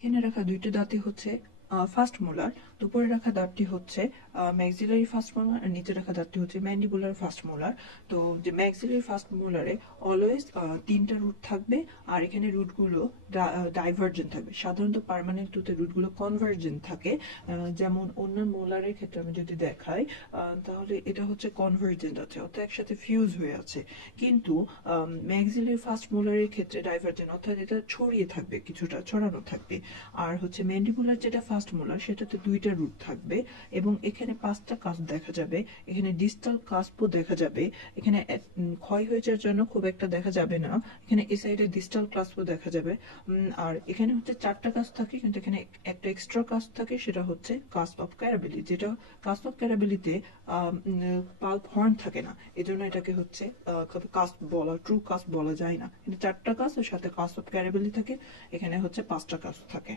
এখানে রাখা দুইটা দাঁতই হচ্ছে ফার্স্ট মোলার। উপরে রাখা দাঁতটি হচ্ছে ম্যাক্সিলারি ফার্স্ট মোলার, আর নিচে রাখা দাঁতটি হচ্ছে ম্যান্ডিবুলার ফার্স্ট মোলার। তো যে ম্যাক্সিলারি ফার্স্ট মোলারে অলওয়েজ তিনটা রুট থাকবে, আর এখানে রুটগুলো ডাইভার্জেন্ট থাকবে। সাধারণত পার্মানেন্ট টুথের রুটগুলো কনভার্জেন্ট থাকে। যেমন অন্য মোলারের ক্ষেত্রে আমি যদি দেখাই, তাহলে এটা হচ্ছে কনভার্জেন্ট আছে, অর্থাৎ একসাথে ফিউজ হয়ে আছে। কিন্তু ম্যাক্সিলারি ফার্স্ট মোলারের ক্ষেত্রে ডাইভার্জেন্ট, অর্থাৎ এটা ছড়িয়ে থাকবে, কিছুটা ছড়ানো থাকবে। আর হচ্ছে ম্যান্ডিবুলার যেটা ফার্স্ট মোলার, সেটাতে দুইটা রুট থাকবে এবং এখানে পাঁচটা কাস্প দেখা যাবে। এখানে ডিস্টাল কাস্পও দেখা যাবে। এখানে ক্ষয় হয়ে যাওয়ার জন্য খুব একটা দেখা যাবে না। এখানে এই সাইডে ডিস্টাল কাস্পও দেখা যাবে। আর এখানে হচ্ছে চারটা কাস্প থাকে, কিন্তু এখানে একটা এক্সট্রা কাস্প থাকে, সেটা হচ্ছে কাস্প অফ ক্যারাবেলি। যেটা কাস্প অফ ক্যারাবেলিতে পাল্প হর্ন থাকে না, এজন্য এটাকে হচ্ছে কাস্প বলা, ট্রু কাস্প বলা যায় না। কিন্তু চারটা কাস্প, এর সাথে কাস্প অফ ক্যারাবেলি থাকে। এখানে হচ্ছে পাঁচটা কাস্প থাকে।